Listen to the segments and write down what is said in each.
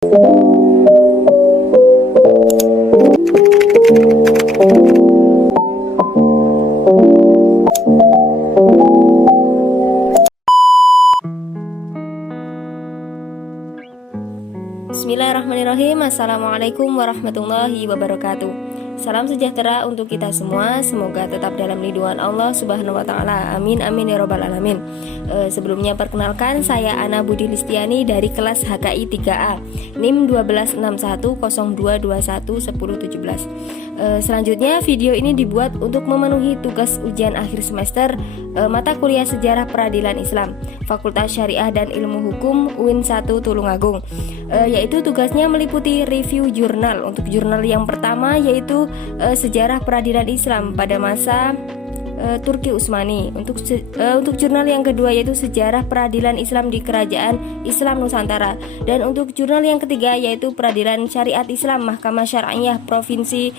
Bismillahirrahmanirrahim. Assalamualaikum warahmatullahi wabarakatuh. Salam sejahtera untuk kita semua. Semoga tetap dalam lindungan Allah Subhanahu wa taala. Amin amin ya robbal alamin. Sebelumnya perkenalkan, saya Ana Budi Listiani dari kelas HKI 3A, NIM 126102211017. Selanjutnya video ini dibuat untuk memenuhi tugas ujian akhir semester mata kuliah Sejarah Peradilan Islam, Fakultas Syariah dan Ilmu Hukum UIN 1 Tulungagung. Yaitu tugasnya meliputi review jurnal. Untuk jurnal yang pertama yaitu Sejarah Peradilan Islam pada masa Turki Utsmani. Untuk jurnal yang kedua yaitu Sejarah Peradilan Islam di Kerajaan Islam Nusantara. Dan untuk jurnal yang ketiga yaitu Peradilan Syariat Islam Mahkamah Syar'iyah Provinsi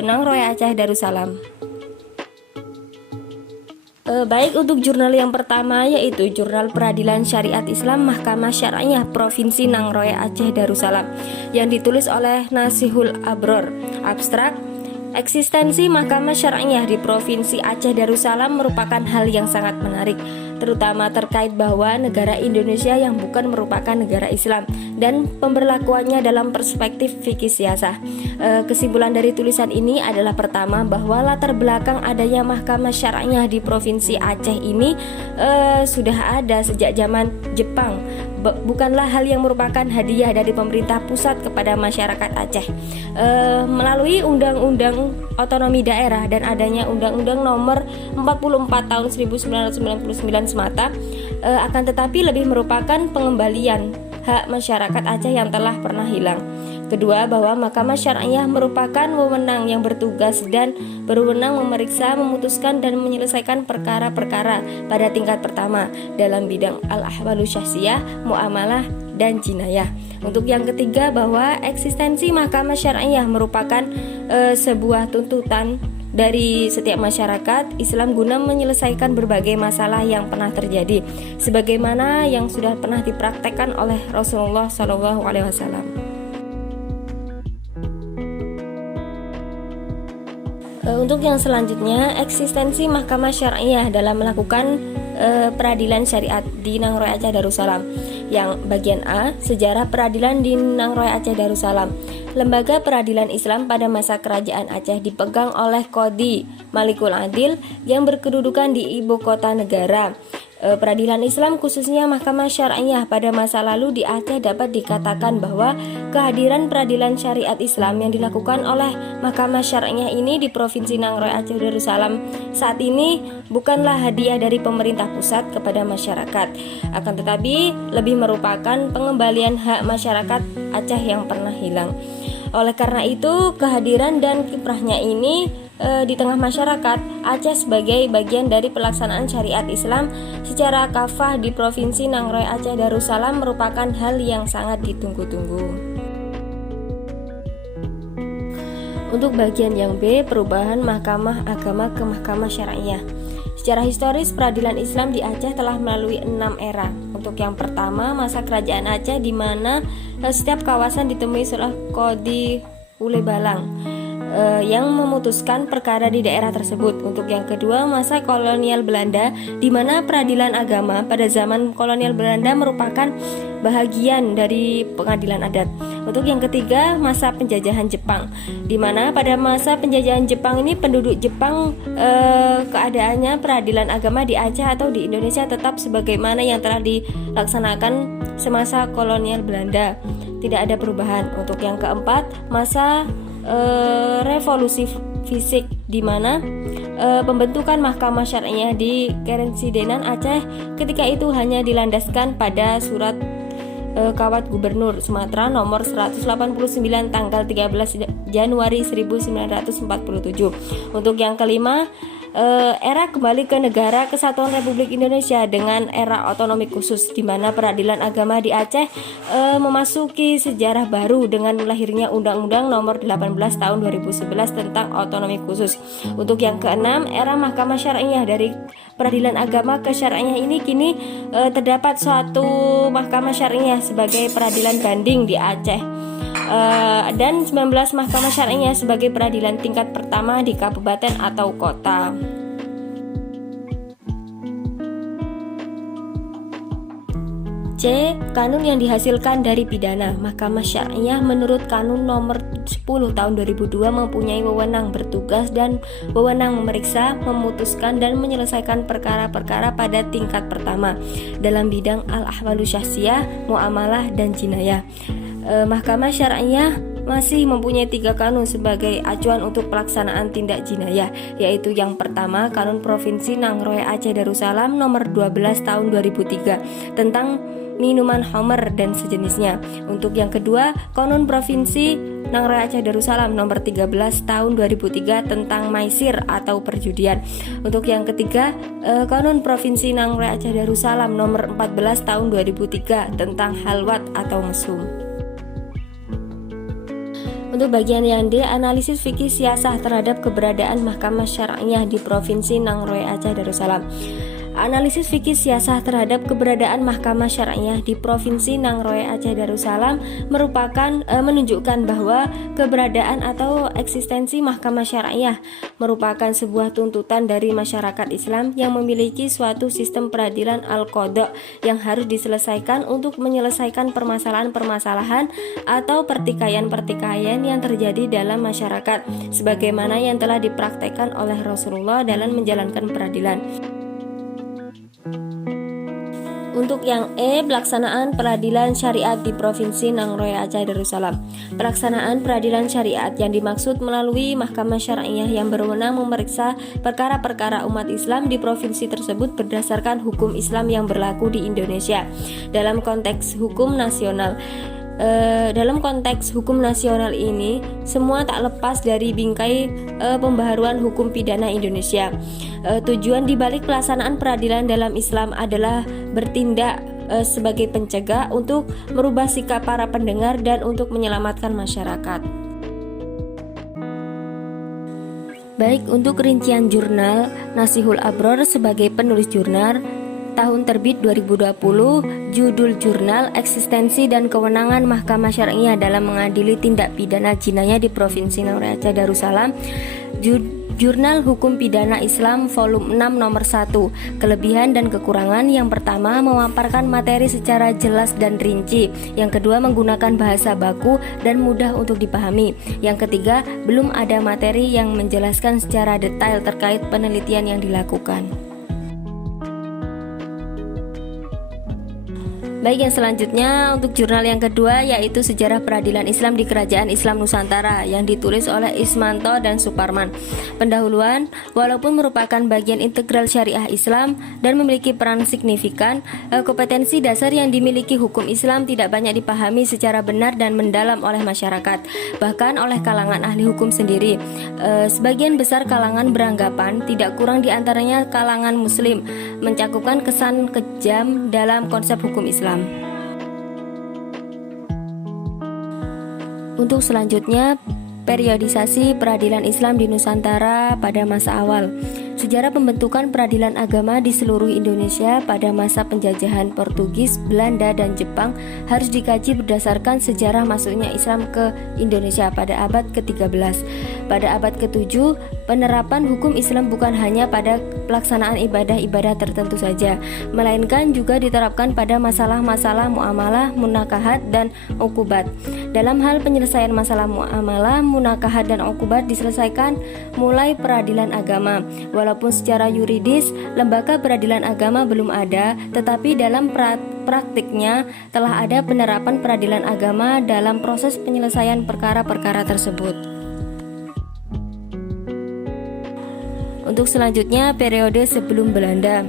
Nangroe Aceh Darussalam. Baik, untuk jurnal yang pertama yaitu Jurnal Peradilan Syariat Islam Mahkamah Syar'iyah Provinsi Nangroe Aceh Darussalam yang ditulis oleh Nasihul Abror. Abstrak: eksistensi Mahkamah Syar'iyah di Provinsi Aceh Darussalam merupakan hal yang sangat menarik, terutama terkait bahwa negara Indonesia yang bukan merupakan negara Islam dan pemberlakuannya dalam perspektif fikih siasah. Kesimpulan dari tulisan ini adalah pertama, bahwa latar belakang adanya Mahkamah Syar'iyah di Provinsi Aceh ini sudah ada sejak zaman Jepang. Bukanlah hal yang merupakan hadiah dari pemerintah pusat kepada masyarakat Aceh. Melalui Undang-Undang Otonomi Daerah dan adanya Undang-Undang Nomor 44 Tahun 1999 semata, akan tetapi lebih merupakan pengembalian hak masyarakat Aceh yang telah pernah hilang. Kedua, bahwa Mahkamah Syar'iyah merupakan wewenang yang bertugas dan berwenang memeriksa, memutuskan dan menyelesaikan perkara-perkara pada tingkat pertama dalam bidang al-ahwalu syahsiyah, muamalah dan jinayah. Untuk yang ketiga, bahwa eksistensi Mahkamah Syar'iyah merupakan sebuah tuntutan dari setiap masyarakat Islam guna menyelesaikan berbagai masalah yang pernah terjadi, sebagaimana yang sudah pernah dipraktekkan oleh Rasulullah SAW. Untuk yang selanjutnya, eksistensi Mahkamah Syar'iyah dalam melakukan peradilan syariat di Nangroe Aceh Darussalam. Yang bagian A, Sejarah Peradilan di Nangroe Aceh Darussalam. Lembaga peradilan Islam pada masa kerajaan Aceh dipegang oleh Qadhi Malikul Adil yang berkedudukan di ibu kota negara. Peradilan Islam khususnya Mahkamah Syar'iyah pada masa lalu di Aceh dapat dikatakan bahwa kehadiran peradilan syariat Islam yang dilakukan oleh Mahkamah Syar'iyah ini di Provinsi Nangroe Aceh Darussalam saat ini bukanlah hadiah dari pemerintah pusat kepada masyarakat, akan tetapi lebih merupakan pengembalian hak masyarakat Aceh yang pernah hilang. Oleh karena itu, kehadiran dan kiprahnya ini di tengah masyarakat Aceh sebagai bagian dari pelaksanaan syariat Islam secara kafah di Provinsi Nangroe Aceh Darussalam merupakan hal yang sangat ditunggu-tunggu. Untuk bagian yang B, perubahan mahkamah agama ke mahkamah syar'iyah. Secara historis, peradilan Islam di Aceh telah melalui 6 era. Untuk yang pertama, masa kerajaan Aceh di mana setiap kawasan ditemui seorang Qadhi Ulebalang yang memutuskan perkara di daerah tersebut. Untuk yang kedua, masa kolonial Belanda di mana peradilan agama pada zaman kolonial Belanda merupakan bahagian dari pengadilan adat. Untuk yang ketiga, masa penjajahan Jepang di mana pada masa penjajahan Jepang ini penduduk Jepang keadaannya peradilan agama di Aceh atau di Indonesia tetap sebagaimana yang telah dilaksanakan semasa kolonial Belanda. Tidak ada perubahan. Untuk yang keempat, masa revolusi fisik di mana pembentukan Mahkamah Syar'iyah di Kerensidenan Aceh ketika itu hanya dilandaskan pada surat Kawat Gubernur Sumatera nomor 189 tanggal 13 Januari 1947. Untuk yang kelima, era kembali ke negara kesatuan Republik Indonesia dengan era otonomi khusus, di mana peradilan agama di Aceh memasuki sejarah baru dengan lahirnya Undang-Undang Nomor 18 Tahun 2011 tentang otonomi khusus. Untuk yang keenam, era Mahkamah Syariah. Dari peradilan agama ke syariah ini kini terdapat suatu Mahkamah Syariah sebagai peradilan banding di Aceh, dan 19 mahkamah syariah sebagai peradilan tingkat pertama di kabupaten atau kota. C. Kanun yang dihasilkan dari pidana. Mahkamah Syariah menurut Kanun Nomor 10 Tahun 2002 mempunyai wewenang bertugas dan wewenang memeriksa, memutuskan dan menyelesaikan perkara-perkara pada tingkat pertama dalam bidang al-ahwalu syahsiyah, muamalah dan jinayah. Mahkamah Syariah masih mempunyai 3 kanun sebagai acuan untuk pelaksanaan tindak jinayah, yaitu yang pertama Kanun Provinsi Nangroe Aceh Darussalam Nomor 12 Tahun 2003 tentang minuman khamr dan sejenisnya. Untuk yang kedua, Kanun Provinsi Nangroe Aceh Darussalam Nomor 13 Tahun 2003 tentang maisir atau perjudian. Untuk yang ketiga, Kanun Provinsi Nangroe Aceh Darussalam Nomor 14 Tahun 2003 tentang halwat atau mesum. Untuk bagian yang D, analisis fikih siasah terhadap keberadaan Mahkamah Syariah di Provinsi Nangroe Aceh Darussalam. Analisis fikih siasah terhadap keberadaan Mahkamah Syariah di Provinsi Nangroe Aceh Darussalam merupakan menunjukkan bahwa keberadaan atau eksistensi Mahkamah Syariah merupakan sebuah tuntutan dari masyarakat Islam yang memiliki suatu sistem peradilan al-qadha yang harus diselesaikan untuk menyelesaikan permasalahan-permasalahan atau pertikaian-pertikaian yang terjadi dalam masyarakat, sebagaimana yang telah dipraktekkan oleh Rasulullah dalam menjalankan peradilan. Untuk yang E, pelaksanaan peradilan syariat di Provinsi Nangroe Aceh Darussalam. Pelaksanaan peradilan syariat yang dimaksud melalui Mahkamah Syariah yang berwenang memeriksa perkara-perkara umat Islam di provinsi tersebut berdasarkan hukum Islam yang berlaku di Indonesia dalam konteks hukum nasional. Dalam konteks hukum nasional ini, semua tak lepas dari bingkai pembaharuan hukum pidana Indonesia. Tujuan dibalik pelaksanaan peradilan dalam Islam adalah bertindak sebagai pencegah untuk merubah sikap para pendengar dan untuk menyelamatkan masyarakat. Baik, untuk rincian jurnal, Nasihul Abror sebagai penulis jurnal, tahun terbit 2020, judul jurnal Eksistensi dan Kewenangan Mahkamah Syariah dalam Mengadili Tindak Pidana Jinayah di Provinsi Nangroe Aceh Darussalam. Jurnal Hukum Pidana Islam Volume 6 Nomor 1. Kelebihan dan kekurangan. Yang pertama, memaparkan materi secara jelas dan rinci. Yang kedua, menggunakan bahasa baku dan mudah untuk dipahami. Yang ketiga, belum ada materi yang menjelaskan secara detail terkait penelitian yang dilakukan. Baik, yang selanjutnya untuk jurnal yang kedua yaitu Sejarah Peradilan Islam di Kerajaan Islam Nusantara yang ditulis oleh Ismanto dan Suparman. Pendahuluan, walaupun merupakan bagian integral syariah Islam dan memiliki peran signifikan, kompetensi dasar yang dimiliki hukum Islam tidak banyak dipahami secara benar dan mendalam oleh masyarakat, bahkan oleh kalangan ahli hukum sendiri. Sebagian besar kalangan beranggapan, tidak kurang diantaranya kalangan muslim, mencakupkan kesan kejam dalam konsep hukum Islam. Untuk selanjutnya, periodisasi peradilan Islam di Nusantara pada masa awal. Sejarah pembentukan peradilan agama di seluruh Indonesia pada masa penjajahan Portugis, Belanda, dan Jepang harus dikaji berdasarkan sejarah masuknya Islam ke Indonesia pada abad ke-13. Pada abad ke-7, penerapan hukum Islam bukan hanya pada pelaksanaan ibadah-ibadah tertentu saja, melainkan juga diterapkan pada masalah-masalah muamalah, munakahat, dan ukubat. Dalam hal penyelesaian masalah muamalah, munakahat, dan ukubat diselesaikan mulai peradilan agama. Walaupun secara yuridis lembaga peradilan agama belum ada, tetapi dalam praktiknya telah ada penerapan peradilan agama dalam proses penyelesaian perkara-perkara tersebut. Untuk selanjutnya, periode sebelum Belanda.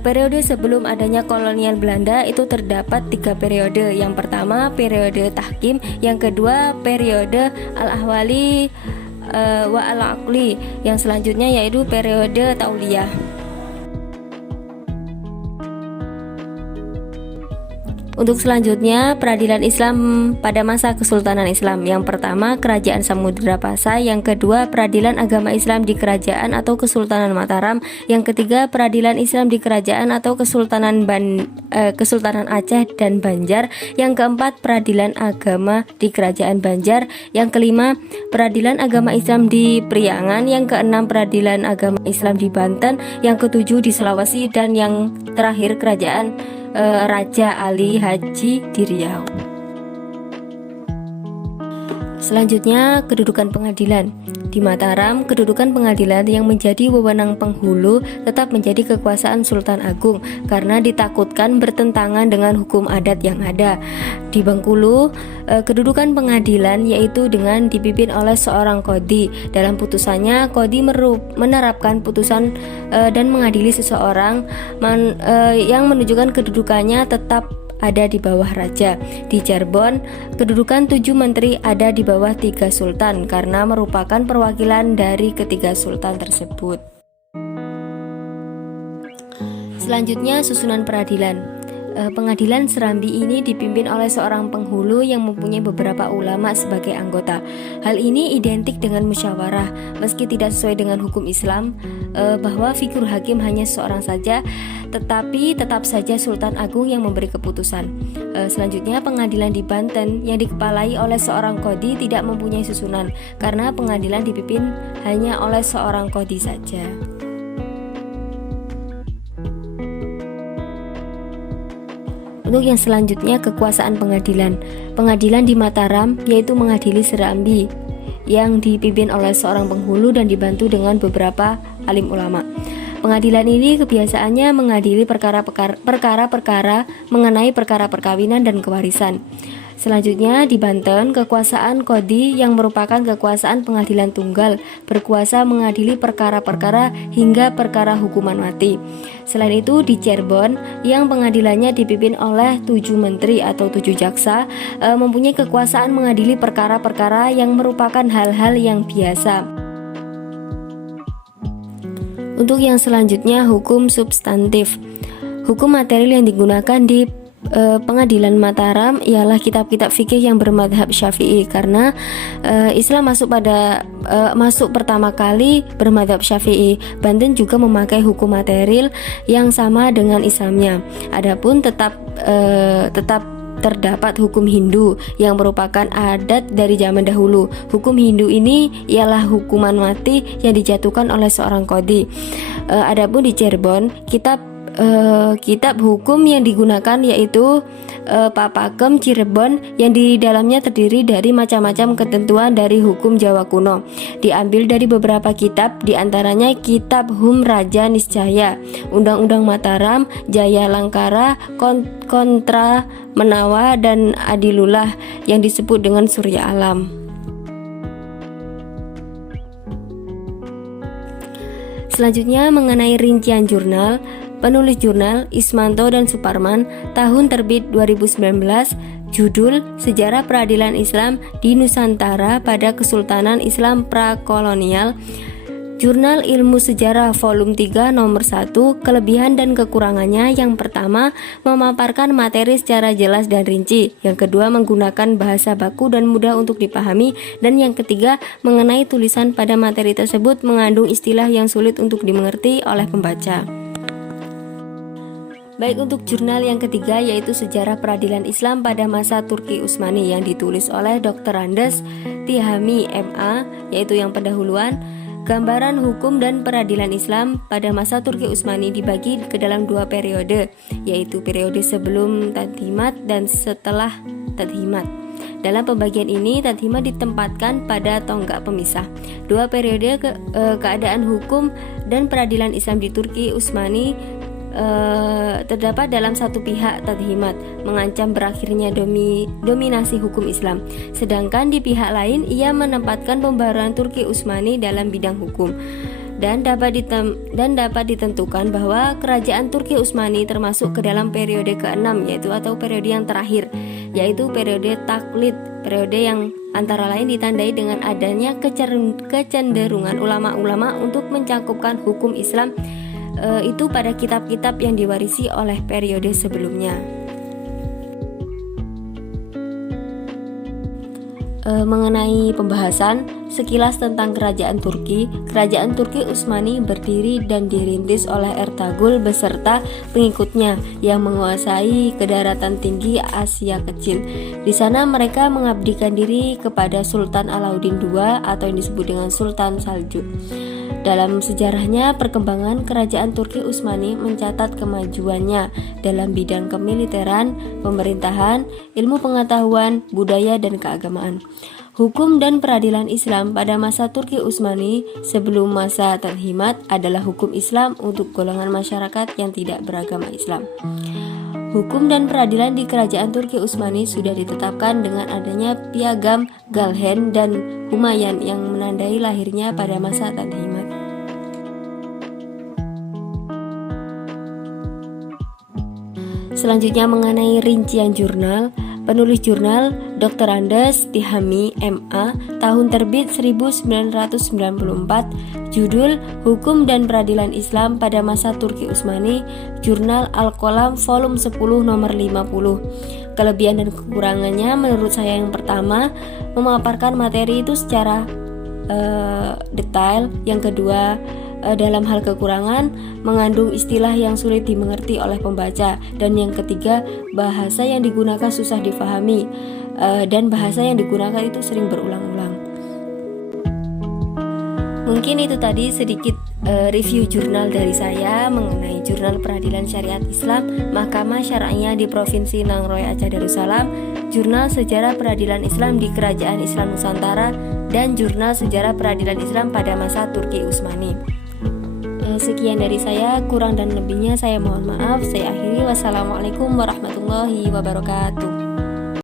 Periode sebelum adanya kolonial Belanda itu terdapat 3 periode. Yang pertama periode tahkim, yang kedua periode al-ahwali wa al-aqli. Yang selanjutnya yaitu periode Tauliyah. Untuk selanjutnya, peradilan Islam pada masa Kesultanan Islam. Yang pertama, Kerajaan Samudra Pasai. Yang kedua, peradilan agama Islam di Kerajaan atau Kesultanan Mataram. Yang ketiga, peradilan Islam di Kerajaan atau Kesultanan Aceh dan Banjar. Yang keempat, peradilan agama di Kerajaan Banjar. Yang kelima, peradilan agama Islam di Priangan. Yang keenam, peradilan agama Islam di Banten. Yang ketujuh di Sulawesi. Dan yang terakhir, kerajaan Raja Ali Haji di Riau. Selanjutnya, kedudukan pengadilan. Di Mataram, kedudukan pengadilan yang menjadi wewenang penghulu tetap menjadi kekuasaan Sultan Agung karena ditakutkan bertentangan dengan hukum adat yang ada. Di Bengkulu, kedudukan pengadilan yaitu dengan dipimpin oleh seorang qadhi. Dalam putusannya, qadhi menerapkan putusan dan mengadili seseorang yang menunjukkan kedudukannya tetap ada di bawah raja. Di Cirebon, kedudukan 7 menteri ada di bawah 3 sultan karena merupakan perwakilan dari ketiga sultan tersebut. Selanjutnya, susunan peradilan. Pengadilan Serambi ini dipimpin oleh seorang penghulu yang mempunyai beberapa ulama sebagai anggota. Hal ini identik dengan musyawarah, meski tidak sesuai dengan hukum Islam bahwa figur hakim hanya seorang saja, tetapi tetap saja Sultan Agung yang memberi keputusan. Selanjutnya, pengadilan di Banten yang dikepalai oleh seorang qadhi tidak mempunyai susunan karena pengadilan dipimpin hanya oleh seorang qadhi saja. Untuk yang selanjutnya, kekuasaan pengadilan. Pengadilan di Mataram yaitu mengadili Serambi yang dipimpin oleh seorang penghulu dan dibantu dengan beberapa alim ulama. Pengadilan ini kebiasaannya mengadili perkara-perkara mengenai perkara perkawinan dan kewarisan. Selanjutnya, di Banten, kekuasaan qadhi yang merupakan kekuasaan pengadilan tunggal berkuasa mengadili perkara-perkara hingga perkara hukuman mati. Selain itu, di Cirebon yang pengadilannya dipimpin oleh 7 menteri atau 7 jaksa mempunyai kekuasaan mengadili perkara-perkara yang merupakan hal-hal yang biasa. Untuk yang selanjutnya, hukum substantif. Hukum material yang digunakan di pengadilan Mataram ialah kitab-kitab fikih yang bermadhab Syafi'i karena Islam masuk pertama kali bermadhab Syafi'i. Banten juga memakai hukum material yang sama dengan Islamnya. Adapun tetap terdapat hukum Hindu yang merupakan adat dari zaman dahulu. Hukum Hindu ini ialah hukuman mati yang dijatuhkan oleh seorang qadhi. Adapun di Cirebon, kitab hukum yang digunakan yaitu Papakem Cirebon yang di dalamnya terdiri dari macam-macam ketentuan dari hukum Jawa kuno. Diambil dari beberapa kitab, diantaranya Kitab Hum Raja Niscaya, Undang-Undang Mataram, Jaya Langkara, Kontra Menawa, dan Adilullah yang disebut dengan Surya Alam. Selanjutnya, mengenai rincian jurnal. Penulis jurnal Ismanto dan Suparman, tahun terbit 2019, judul Sejarah Peradilan Islam di Nusantara pada Kesultanan Islam Prakolonial. Jurnal Ilmu Sejarah volume 3 nomor 1. Kelebihan dan kekurangannya: yang pertama, memaparkan materi secara jelas dan rinci. Yang kedua, menggunakan bahasa baku dan mudah untuk dipahami. Dan yang ketiga, mengenai tulisan pada materi tersebut mengandung istilah yang sulit untuk dimengerti oleh pembaca. Baik, untuk jurnal yang ketiga yaitu Sejarah Peradilan Islam pada masa Turki Utsmani yang ditulis oleh Dr. Andes Tihami MA, yaitu yang pendahuluan. Gambaran hukum dan peradilan Islam pada masa Turki Utsmani dibagi ke dalam 2 periode, yaitu periode sebelum Tadhimat dan setelah Tadhimat. Dalam pembagian ini, Tadhimat ditempatkan pada tonggak pemisah. 2 periode keadaan hukum dan peradilan Islam di Turki Utsmani terdapat dalam satu pihak Tadhimat mengancam berakhirnya dominasi hukum Islam, sedangkan di pihak lain ia menempatkan pembaruan Turki Utsmani dalam bidang hukum. Dan dapat ditentukan bahwa kerajaan Turki Utsmani termasuk ke dalam periode ke-6 yaitu periode yang terakhir, yaitu periode taklid, periode yang antara lain ditandai dengan adanya kecenderungan ulama-ulama untuk mencangkupkan hukum Islam itu pada kitab-kitab yang diwarisi oleh periode sebelumnya. Mengenai pembahasan sekilas tentang kerajaan Turki Utsmani berdiri dan dirintis oleh Ertugrul beserta pengikutnya yang menguasai kedaratan tinggi Asia Kecil. Di sana mereka mengabdikan diri kepada Sultan Alauddin II atau yang disebut dengan Sultan Saljuk. Dalam sejarahnya, perkembangan kerajaan Turki Utsmani mencatat kemajuannya dalam bidang kemiliteran, pemerintahan, ilmu pengetahuan, budaya, dan keagamaan. Hukum dan peradilan Islam pada masa Turki Utsmani sebelum masa Tanzimat adalah hukum Islam untuk golongan masyarakat yang tidak beragama Islam. Hukum dan peradilan di kerajaan Turki Utsmani sudah ditetapkan dengan adanya piagam Galhen dan Humayun yang menandai lahirnya pada masa Tanzimat. Selanjutnya mengenai rincian jurnal. Penulis jurnal Dr. Andes Tihami MA, tahun terbit 1994, judul Hukum dan Peradilan Islam pada Masa Turki Utsmani, Jurnal Al-Qalam volume 10 nomor 50. Kelebihan dan kekurangannya menurut saya yang pertama, memaparkan materi itu secara detail. Yang kedua, dalam hal kekurangan, mengandung istilah yang sulit dimengerti oleh pembaca. Dan yang ketiga, bahasa yang digunakan susah difahami, dan bahasa yang digunakan itu sering berulang-ulang. Mungkin itu tadi sedikit review jurnal dari saya mengenai Jurnal Peradilan Syariat Islam Mahkamah Syar'iyah di Provinsi Nangroe Aceh Darussalam, Jurnal Sejarah Peradilan Islam di Kerajaan Islam Nusantara, dan Jurnal Sejarah Peradilan Islam pada masa Turki Utsmani. Sekian dari saya, kurang dan lebihnya saya mohon maaf. Saya akhiri. Wassalamualaikum warahmatullahi wabarakatuh.